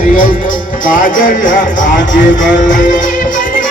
परियल काजल आगे बढ़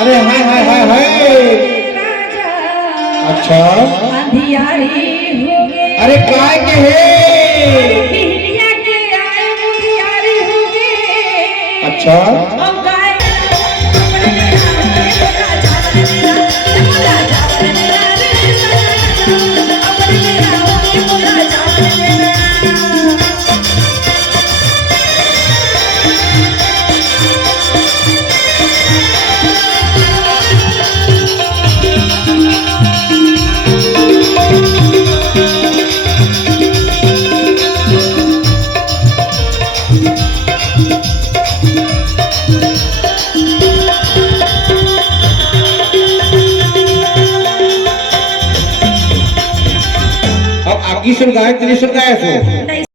अरे हाय हाय हाय हाय अच्छा अंधियारी हो गए अरे काय के है बिहनिया के आए अंधियारी हो गए अच्छा अब गाय अब आगी सुन गाय तेरी सुन गाय सो